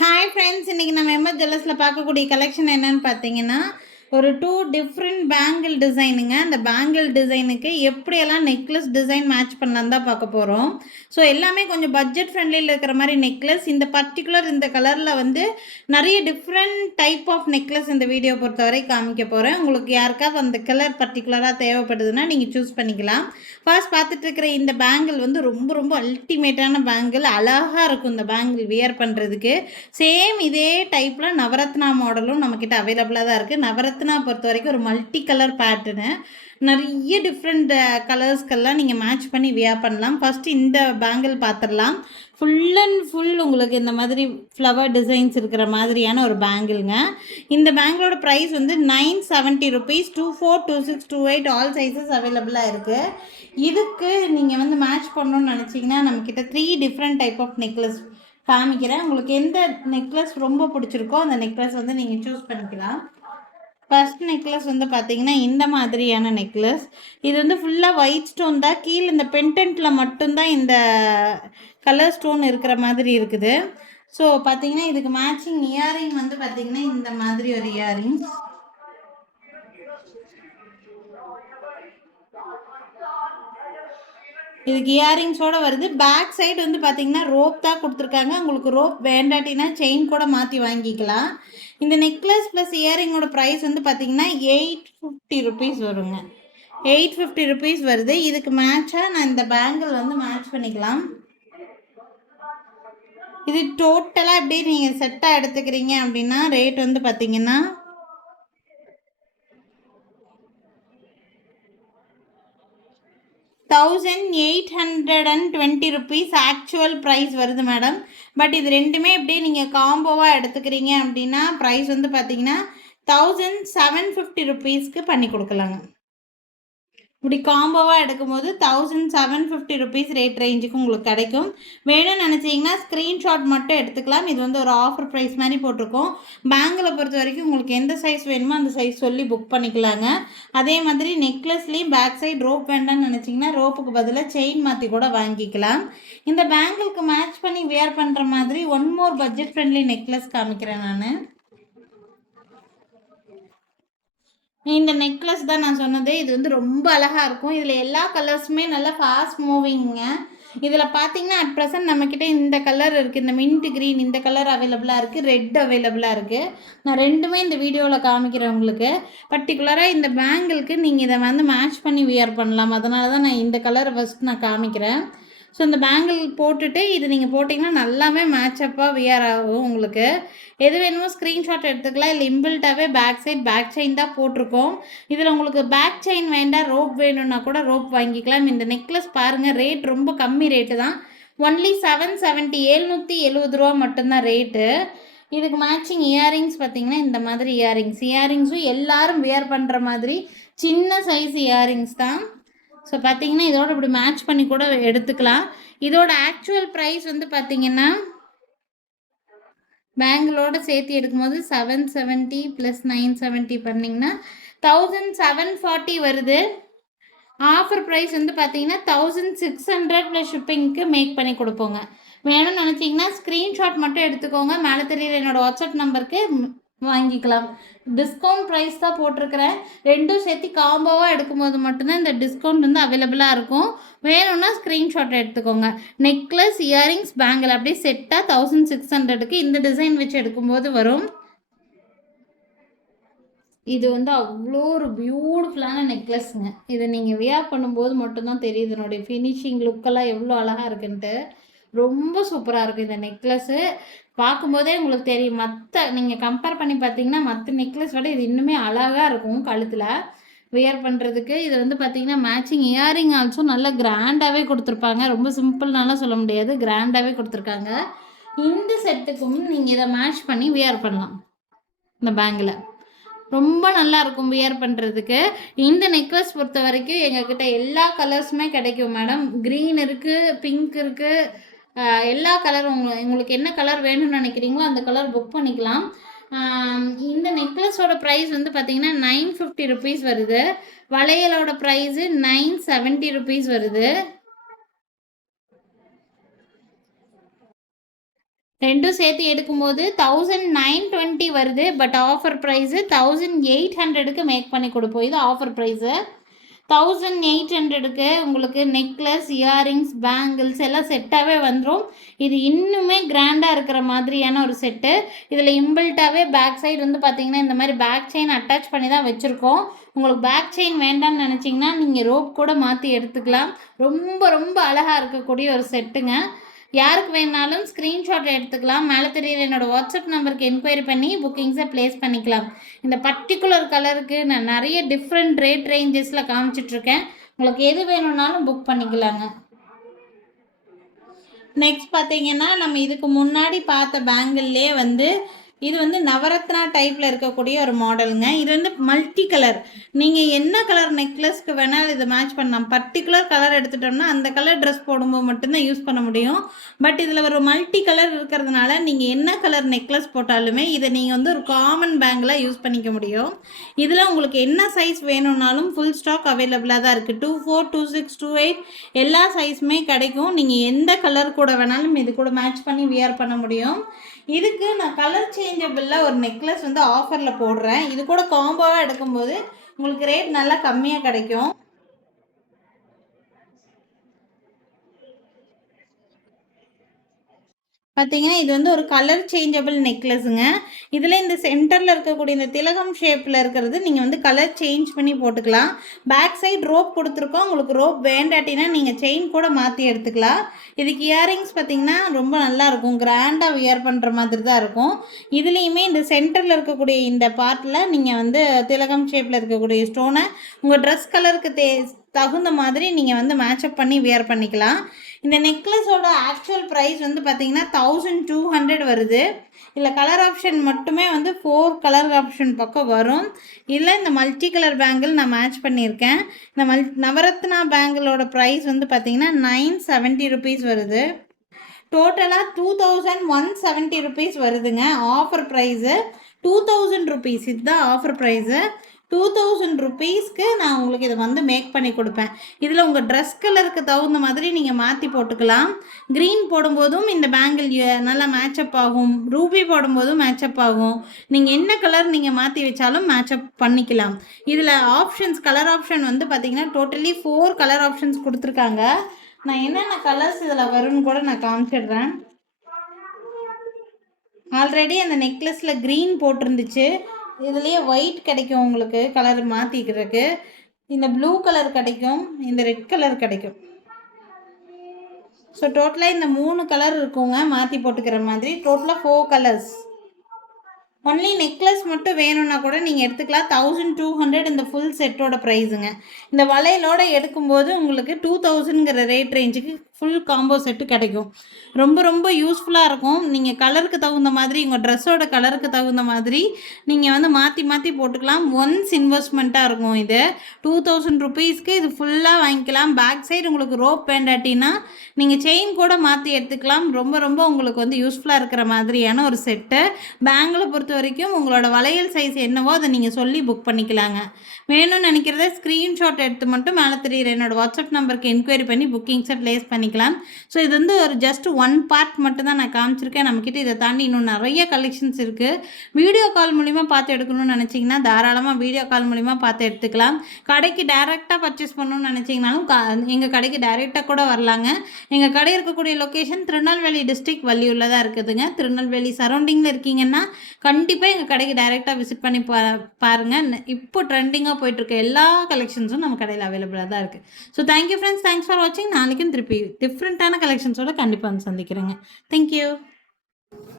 Hi friends, இன்றைக்கி நம்ம MS ஜுவல்லர்ஸில் பார்க்கக்கூடிய கலெக்ஷன் என்னன்னு பார்த்தீங்கன்னா, ஒரு 2 டிஃப்ரெண்ட் பேங்கிள் டிசைனுங்க. அந்த பேங்கிள் டிசைனுக்கு எப்படியெல்லாம் நெக்லஸ் டிசைன் மேட்ச் பண்ணலான்னு தான் பார்க்க போகிறோம். ஸோ எல்லாமே கொஞ்சம் பட்ஜெட் ஃப்ரெண்ட்லியில் இருக்கிற மாதிரி நெக்லஸ். இந்த கலரில் வந்து நிறைய டிஃப்ரெண்ட் டைப் ஆஃப் நெக்லஸ் இந்த வீடியோ பொறுத்தவரை காமிக்க போகிறேன். உங்களுக்கு யாருக்காவது அந்த கலர் பர்டிகுலராக தேவைப்படுதுன்னா நீங்கள் சூஸ் பண்ணிக்கலாம். ஃபர்ஸ்ட் பார்த்துட்டு இருக்கிற இந்த பேங்கிள் வந்து ரொம்ப ரொம்ப அல்டிமேட்டான பேங்கிள். அழகாக இருக்கும் இந்த பேங்கிள் வியர் பண்ணுறதுக்கு. சேம் இதே டைப்பில் நவரத்னா மாடலும் நம்மக்கிட்ட அவைலபிளாக தான் இருக்குது. நவரத்னா பொறுத்த வரைக்கும் ஒரு மல்டி கலர் பேட்டர்னு, நிறைய டிஃப்ரெண்ட் கலர்ஸ்க்கெல்லாம் நீங்கள் மேட்ச் பண்ணி வியர் பண்ணலாம். ஃபஸ்ட்டு இந்த பேங்கிள் பார்த்துடலாம். ஃபுல் அண்ட் ஃபுல் உங்களுக்கு இந்த மாதிரி ஃப்ளவர் டிசைன்ஸ் இருக்கிற மாதிரியான ஒரு பேங்கிள்ங்க. இந்த பேங்கிளோட ப்ரைஸ் வந்து 970 ருபீஸ். 24, 26, 28 ஆல் சைஸஸ் அவைலபிளாக இருக்குது. இதுக்கு நீங்கள் வந்து மேட்ச் பண்ணணும்னு நினச்சிங்கன்னா நம்மக்கிட்ட 3 டிஃப்ரெண்ட் டைப் ஆஃப் நெக்லஸ் காமிக்கிறேன். உங்களுக்கு எந்த நெக்லஸ் ரொம்ப பிடிச்சிருக்கோ அந்த நெக்லஸ் வந்து நீங்கள் சூஸ் பண்ணிக்கலாம். ஃபர்ஸ்ட் நெக்லஸ் வந்து பார்த்தீங்கன்னா இந்த மாதிரியான நெக்லஸ். இது வந்து ஃபுல்லாக ஒயிட் ஸ்டோன் தான். கீழே இந்த பென்டென்ட்டில் மட்டும்தான் இந்த கலர் ஸ்டோன் இருக்கிற மாதிரி இருக்குது. ஸோ பார்த்தீங்கன்னா இதுக்கு மேட்சிங் இயரிங் வந்து பார்த்தீங்கன்னா இந்த மாதிரி ஒரு இயரிங். இதுக்கு இயரிங்ஸோடு வருது. பேக் சைடு வந்து பார்த்தீங்கன்னா ரோப் தான் கொடுத்துருக்காங்க. உங்களுக்கு ரோப் வேண்டாட்டினா செயின் கூட மாற்றி வாங்கிக்கலாம். இந்த நெக்லஸ் ப்ளஸ் இயரிங்கோட ப்ரைஸ் வந்து பார்த்தீங்கன்னா 850 ருபீஸ் வருங்க. 850 ருபீஸ் வருது. இதுக்கு மேட்சாக நான் இந்த பேங்கிள் வந்து மேட்ச் பண்ணிக்கலாம். இது டோட்டலாக எப்படி நீங்கள் செட்டாக எடுத்துக்கிறீங்க அப்படின்னா ரேட் வந்து பார்த்தீங்கன்னா 1820 ருபீஸ் ஆக்சுவல் ப்ரைஸ் வருது மேடம். பட் இது ரெண்டுமே எப்படியே நீங்கள் காம்போவாக எடுத்துக்கிறீங்க அப்படின்னா ப்ரைஸ் வந்து பார்த்தீங்கன்னா 1750 ருபீஸ்க்கு பண்ணி கொடுக்கலாங்க. இப்படி காம்போவாக எடுக்கும்போது 1750 ருபீஸ் ரேட் ரேஞ்சுக்கு உங்களுக்கு கிடைக்கும். வேணும்னு நினச்சிங்கன்னா ஸ்க்ரீன்ஷாட் மட்டும் எடுத்துக்கலாம். இது வந்து ஒரு ஆஃபர் ப்ரைஸ் மாதிரி போட்டிருக்கோம். பேங்கிளை பொறுத்த வரைக்கும் உங்களுக்கு எந்த சைஸ் வேணுமோ அந்த சைஸ் சொல்லி புக் பண்ணிக்கலாங்க. அதே மாதிரி நெக்லஸ்லேயும் பேக் சைடு ரோப் வேண்டாம்னு நினச்சிங்கன்னா ரோப்புக்கு பதிலாக செயின் மாற்றி கூட வாங்கிக்கலாம். இந்த பேங்கிளுக்கு மேட்ச் பண்ணி வியர் பண்ணுற மாதிரி one more budget friendly necklace காமிக்கிறேன் நான். இந்த நெக்லஸ் தான் நான் சொன்னது. இது வந்து ரொம்ப அழகாக இருக்கும். இதில் எல்லா கலர்ஸுமே நல்லா ஃபாஸ்ட் மூவிங்க. இதில் பார்த்தீங்கன்னா அட் ப்ரெசன்ட் நம்மக்கிட்ட இந்த கலர் இருக்குது. இந்த மின்ட் க்ரீன் இந்த கலர் அவைலபிளாக இருக்குது. ரெட் அவைலபிளாக இருக்குது. நான் ரெண்டுமே இந்த வீடியோவில் காமிக்கிறேன் உங்களுக்கு. பர்டிகுலராக இந்த பேங்கிளுக்கு நீங்கள் இதை வந்து மேட்ச் பண்ணி வியர் பண்ணலாம். அதனால தான் நான் இந்த கலரை ஃபஸ்ட் நான் காமிக்கிறேன். ஸோ இந்த பேங்கிள் போட்டுட்டு இது நீங்கள் போட்டிங்கன்னா நல்லாவே மேட்சப்பாக வியர் ஆகும் உங்களுக்கு. எது வேணுமோ ஸ்க்ரீன்ஷாட் எடுத்துக்கலாம். இல்லை இம்பிள்ட்டாகவே பேக் சைட் பேக் செயின் தான் போட்டிருக்கோம். இதில் உங்களுக்கு பேக் செயின் வேண்டாம், ரோப் வேணும்னா கூட ரோப் வாங்கிக்கலாம். இந்த நெக்லஸ் பாருங்கள், ரேட் ரொம்ப கம்மி ரேட்டு தான். ஒன்லி 770, 770 ரூபா மட்டும்தான் ரேட்டு. இதுக்கு மேட்சிங் இயரிங்ஸ் பார்த்தீங்கன்னா இந்த மாதிரி இயரிங்ஸும் எல்லாரும் வியர் பண்ணுற மாதிரி சின்ன சைஸ் இயரிங்ஸ் தான். ஸோ பார்த்தீங்கன்னா இதோட இப்படி மேட்ச் பண்ணி கூட எடுத்துக்கலாம். இதோட ஆக்சுவல் ப்ரைஸ் வந்து பார்த்தீங்கன்னா பேங்கிளோட சேர்த்து எடுக்கும்போது 770 ப்ளஸ் 970 பண்ணிங்கன்னா 1740 வருது. ஆஃபர் ப்ரைஸ் வந்து பார்த்தீங்கன்னா 1600 ப்ளஸ் ஷிப்பிங்க்கு மேக் பண்ணி கொடுப்போங்க. வேணும்னு நினச்சிங்கன்னா ஸ்க்ரீன்ஷாட் மட்டும் எடுத்துக்கோங்க. மேலே தெரியல என்னோடய வாட்ஸ்அப் நம்பருக்கு வாங்கிக்கலாம். டிஸ்கவுண்ட் ப்ரைஸ் தான் போட்டிருக்கிறேன். ரெண்டும் சேர்த்து காம்போவாக எடுக்கும்போது மட்டும்தான் இந்த டிஸ்கவுண்ட் வந்து அவைலபிளாக இருக்கும். வேணும்னா ஸ்க்ரீன்ஷாட் எடுத்துக்கோங்க. நெக்லஸ், இயரிங்ஸ், பேங்கிள் அப்படியே செட்டாக 1600க்கு இந்த டிசைன் வச்சு எடுக்கும்போது வரும். இது வந்து அவ்வளோ ஒரு பியூட்டிஃபுல்லான நெக்லஸ்ங்க. இதை நீங்கள் வியர் பண்ணும்போது மட்டும்தான் தெரியுது இதனுடைய ஃபினிஷிங் லுக்கெல்லாம் எவ்வளோ அழகாக இருக்குன்ட்டு. ரொம்ப சூப்பராக இருக்குது இந்த நெக்லஸ்ஸு. பார்க்கும்போதே உங்களுக்கு தெரியும். நீங்கள் கம்பேர் பண்ணி பார்த்தீங்கன்னா மற்ற நெக்லஸ் விட இது இன்னுமே அழகாக இருக்கும் கழுத்தில் வியர் பண்ணுறதுக்கு. இது வந்து பார்த்தீங்கன்னா மேட்சிங் இயரிங் ஆல்சோ நல்லா கிராண்டாகவே கொடுத்துருப்பாங்க. ரொம்ப சிம்பிள்னாலாம் சொல்ல முடியாது, கிராண்டாகவே கொடுத்துருக்காங்க. இந்த செட்டுக்கும் நீங்கள் இதை மேட்ச் பண்ணி வியர் பண்ணலாம். இந்த பேங்கில் ரொம்ப நல்லா இருக்கும் வியர் பண்ணுறதுக்கு. இந்த நெக்லஸ் பொறுத்த வரைக்கும் எங்ககிட்ட எல்லா கலர்ஸுமே கிடைக்கும் மேடம். க்ரீன் இருக்குது, பிங்க் இருக்குது, எல்லா கலரும் உங்களுக்கு என்ன கலர் வேணும்னு நினைக்கிறீங்களோ அந்த கலர் புக் பண்ணிக்கலாம். இந்த நெக்லஸோட ப்ரைஸ் வந்து பார்த்தீங்கன்னா 950 ருபீஸ் வருது. வளையலோட ப்ரைஸு 970 ருபீஸ் வருது. ரெண்டும் சேர்த்து எடுக்கும்போது 1920 வருது. பட் ஆஃபர் ப்ரைஸு 1800க்கு மேக் பண்ணி கொடுப்போம். இது ஆஃபர் ப்ரைஸு. 1800க்கு உங்களுக்கு நெக்லஸ், இயரிங்ஸ், பேங்கிள்ஸ் எல்லாம் செட்டாகவே வந்துடும். இது இன்னுமே கிராண்டாக இருக்கிற மாதிரியான ஒரு செட்டு. இதில் இம்பிள்ட்டாகவே பேக் சைடு வந்து பார்த்திங்கன்னா இந்த மாதிரி பேக் செயின் அட்டாச் பண்ணி தான் வச்சுருக்கோம். உங்களுக்கு பேக் செயின் வேண்டாம்னு நினச்சிங்கன்னா நீங்கள் ரோப் கூட மாற்றி எடுத்துக்கலாம். ரொம்ப ரொம்ப அழகாக இருக்கக்கூடிய ஒரு செட்டுங்க. யாருக்கு வேணாலும் ஸ்க்ரீன்ஷாட் எடுத்துக்கலாம். மேலே தெரியுற என்னோடய வாட்ஸ்அப் நம்பருக்கு என்கொயரி பண்ணி புக்கிங்ஸை ப்ளேஸ் பண்ணிக்கலாம். இந்த பர்டிகுலர் கலருக்கு நான் நிறைய டிஃப்ரெண்ட் ரேட் ரேஞ்சஸில் காமிச்சிட்ருக்கேன். உங்களுக்கு எது வேணும்னாலும் புக் பண்ணிக்கலாங்க. நெக்ஸ்ட் பார்த்தீங்கன்னா நம்ம இதுக்கு முன்னாடி பார்த்த பேங்கிள்லேயே வந்து இது வந்து நவரத்னா டைப்பில் இருக்கக்கூடிய ஒரு மாடலுங்க. இது வந்து மல்டி கலர். நீங்கள் என்ன கலர் நெக்லஸ்க்கு வேணாலும் இதை மேட்ச் பண்ணலாம். பர்டிகுலர் கலர் எடுத்துட்டோம்னா அந்த கலர் ட்ரெஸ் போடும்போது மட்டும்தான் யூஸ் பண்ண முடியும். பட் இதில் ஒரு மல்டி கலர் இருக்கிறதுனால நீங்கள் என்ன கலர் நெக்லஸ் போட்டாலுமே இதை நீங்கள் வந்து ஒரு காமன் பேங்கில் யூஸ் பண்ணிக்க முடியும். இதில் உங்களுக்கு என்ன சைஸ் வேணும்னாலும் ஃபுல் ஸ்டாக் அவைலபிளாக தான் இருக்குது. 24, 26, 28 எல்லா சைஸுமே கிடைக்கும். நீங்கள் எந்த கலர் கூட வேணாலும் இது கூட மேட்ச் பண்ணி வியர் பண்ண முடியும். இதுக்கு நான் கலர் சேஞ்சபிளில் ஒரு நெக்லஸ் வந்து ஆஃபரில் போடுறேன். இது கூட காம்போவாக எடுக்கும்போது உங்களுக்கு ரேட் நல்லா கம்மியாக கிடைக்கும். பார்த்தீங்கன்னா இது வந்து ஒரு கலர் சேஞ்சபிள் நெக்லஸுங்க. இதில் இந்த சென்டரில் இருக்கக்கூடிய இந்த திலகம் ஷேப்பில் இருக்கிறது நீங்கள் வந்து கலர் சேஞ்ச் பண்ணி போட்டுக்கலாம். பேக் சைடு ரோப் கொடுத்துருக்கோம். உங்களுக்கு ரோப் வேண்டாட்டினா நீங்கள் செயின் கூட மாற்றி எடுத்துக்கலாம். இதுக்கு இயரிங்ஸ் பார்த்திங்கன்னா ரொம்ப நல்லாயிருக்கும். கிராண்டாக வியர் பண்ணுற மாதிரி தான் இருக்கும். இதுலேயுமே இந்த சென்டரில் இருக்கக்கூடிய இந்த பார்ட்டில் நீங்கள் வந்து திலகம் ஷேப்பில் இருக்கக்கூடிய ஸ்டோனை உங்கள் ட்ரெஸ் கலருக்கு தகுந்த மாதிரி நீங்கள் வந்து மேட்சப் பண்ணி வியர் பண்ணிக்கலாம். இந்த நெக்லஸோட ஆக்சுவல் ப்ரைஸ் வந்து பார்த்திங்கன்னா 1200 வருது. இதில் கலர் ஆப்ஷன் மட்டுமே வந்து 4 கலர் ஆப்ஷன் பக்கம் வரும். இதில் இந்த மல்டி கலர் பேங்கிள் நான் மேட்ச் பண்ணியிருக்கேன். இந்த நவரத்னா பேங்கிளோட ப்ரைஸ் வந்து பார்த்திங்கன்னா 970 ருபீஸ் வருது. டோட்டலாக 2170 ருபீஸ் வருதுங்க. Offer price 2000 rupees. இதுதான் ஆஃபர் ப்ரைஸு. 2000 ருபீஸ்க்கு நான் உங்களுக்கு இதை வந்து மேக் பண்ணி கொடுப்பேன். இதில் உங்கள் ட்ரெஸ் கலருக்கு தகுந்த மாதிரி நீங்கள் மாற்றி போட்டுக்கலாம். க்ரீன் போடும்போதும் இந்த பேங்கிள் நல்லா மேட்சப் ஆகும். ரூபி போடும்போதும் மேட்சப் ஆகும். நீங்கள் என்ன கலர் நீங்கள் மாற்றி வச்சாலும் மேட்சப் பண்ணிக்கலாம். இதில் ஆப்ஷன்ஸ் கலர் ஆப்ஷன் வந்து பார்த்திங்கன்னா டோட்டலி 4 கலர் ஆப்ஷன்ஸ் கொடுத்துருக்காங்க. நான் என்னென்ன கலர்ஸ் இதில் வரும்னு கூட நான் காமிச்சிடுறேன். ஆல்ரெடி அந்த நெக்லஸில் க்ரீன் போட்டிருந்துச்சு. இதுலேயே ஒயிட் கிடைக்கும் உங்களுக்கு கலர் மாற்றிக்கிறதுக்கு. இந்த ப்ளூ கலர் கிடைக்கும். இந்த ரெட் கலர் கிடைக்கும். ஸோ டோட்டலாக இந்த 3 கலர் இருக்குங்க மாற்றி போட்டுக்கிற மாதிரி. டோட்டலாக 4 கலர்ஸ். ஒன்லி நெக்லஸ் மட்டும் வேணும்னா கூட நீங்கள் எடுத்துக்கலாம். 1200 இந்த ஃபுல் செட்டோட ப்ரைஸுங்க. இந்த வளையலோடு எடுக்கும்போது உங்களுக்கு 2000ங்கிற ரேட் ரேஞ்சுக்கு ஃபுல் காம்போ செட்டு கிடைக்கும். ரொம்ப ரொம்ப யூஸ்ஃபுல்லாக இருக்கும். நீங்கள் கலருக்கு தகுந்த மாதிரி உங்கள் ட்ரெஸ்ஸோட கலருக்கு தகுந்த மாதிரி நீங்கள் வந்து மாற்றி மாற்றி போட்டுக்கலாம். ஒன்ஸ் இன்வெஸ்ட்மெண்ட்டாக இருக்கும். இது 2000 ருபீஸ்க்கு இது ஃபுல்லாக வாங்கிக்கலாம். பேக் சைடு உங்களுக்கு ரோப் வேண்டாட்டினா நீங்கள் செயின் கூட மாற்றி எடுத்துக்கலாம். ரொம்ப ரொம்ப உங்களுக்கு வந்து யூஸ்ஃபுல்லாக இருக்கிற மாதிரியான ஒரு செட்டு. பேங்கில் பொறுத்த வரைக்கும் உங்களோட வளையல் சைஸ் என்னவோ அதை நீங்கள் சொல்லி புக் பண்ணிக்கலாங்க. வேணும்னு நினைக்கிறத ஸ்க்ரீன்ஷாட் எடுத்து மட்டும் மேலே தெரியுற என்னோடய வாட்ஸ்அப் நம்பருக்கு என்கொயரி பண்ணி புக்கிங்ஸை ப்ளேஸ் பண்ணிக்கலாம். ஸோ இது வந்து ஒரு ஜஸ்ட் 1 பார்ட் மட்டும் தான் நான் காமிச்சிருக்கேன். நம்மக்கிட்ட இதை தாண்டி இன்னும் நிறைய கலெக்ஷன்ஸ் இருக்குது. வீடியோ கால் மூலிமா பார்த்து எடுக்கணும்னு நினச்சிங்கன்னா தாராளமாக வீடியோ கால் மூலிமா பார்த்து எடுத்துக்கலாம். கடைக்கு டைரெக்டாக பர்ச்சேஸ் பண்ணணும்னு நினச்சிங்கனாலும் எங்கள் கடைக்கு டைரெக்டாக கூட வரலாங்க. எங்கள் கடை இருக்கக்கூடிய லொக்கேஷன் திருநெல்வேலி டிஸ்ட்ரிக்ட் வள்ளியூரில் தான் இருக்குதுங்க. திருநெல்வேலி சரௌண்டிங்கில் இருக்கீங்கன்னா கண்டிப்பாக எங்கள் கடைக்கு டைரெக்டாக விசிட் பண்ணி பாருங்கள். இப்போ ட்ரெண்டிங்காக போயிட்டுருக்க எல்லா கலெக்ஷன்ஸும் நம்ம கடையில் அவைலபிளாக தான் இருக்குது. So thank you friends. Thanks for வாட்சிங். நாளைக்கும் திருப்பி டிஃப்ரெண்ட்டான கலெக்ஷன்ஸோட கண்டிப்பாக வந்து சந்திக்கிறேங்க. தேங்க்யூ.